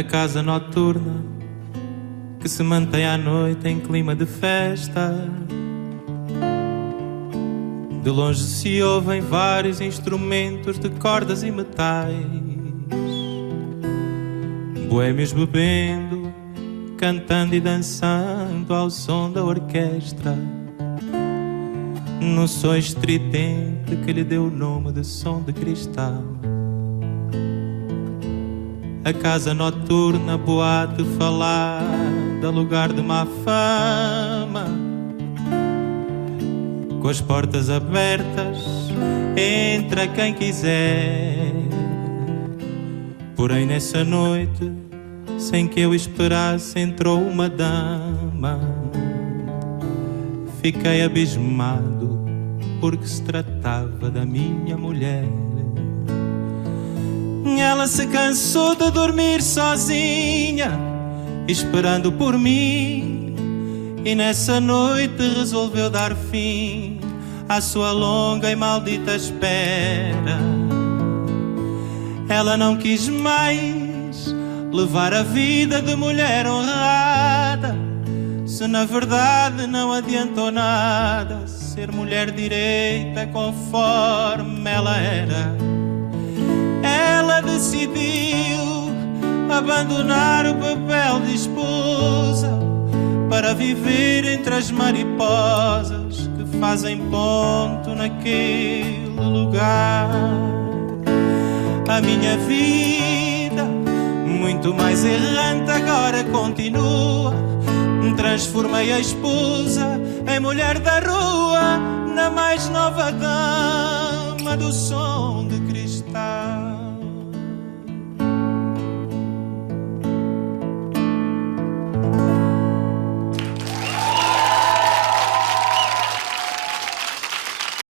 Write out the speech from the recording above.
A casa noturna que se mantém à noite em clima de festa. De longe se ouvem vários instrumentos de cordas e metais, boêmios bebendo, cantando e dançando ao som da orquestra, no som estridente que lhe deu o nome de som de cristal. A casa noturna, boate falada, lugar de má fama, com as portas abertas, entra quem quiser. Porém nessa noite, sem que eu esperasse, entrou uma dama. Fiquei abismado, porque se tratava da minha mulher. Ela se cansou de dormir sozinha, esperando por mim, e nessa noite resolveu dar fim à sua longa e maldita espera. Ela não quis mais levar a vida de mulher honrada, se na verdade não adiantou nada ser mulher direita conforme ela era. Ela decidiu abandonar o papel de esposa para viver entre as mariposas que fazem ponto naquele lugar. A minha vida, muito mais errante, agora continua. Transformei a esposa em mulher da rua, na mais nova dama do som de cristal.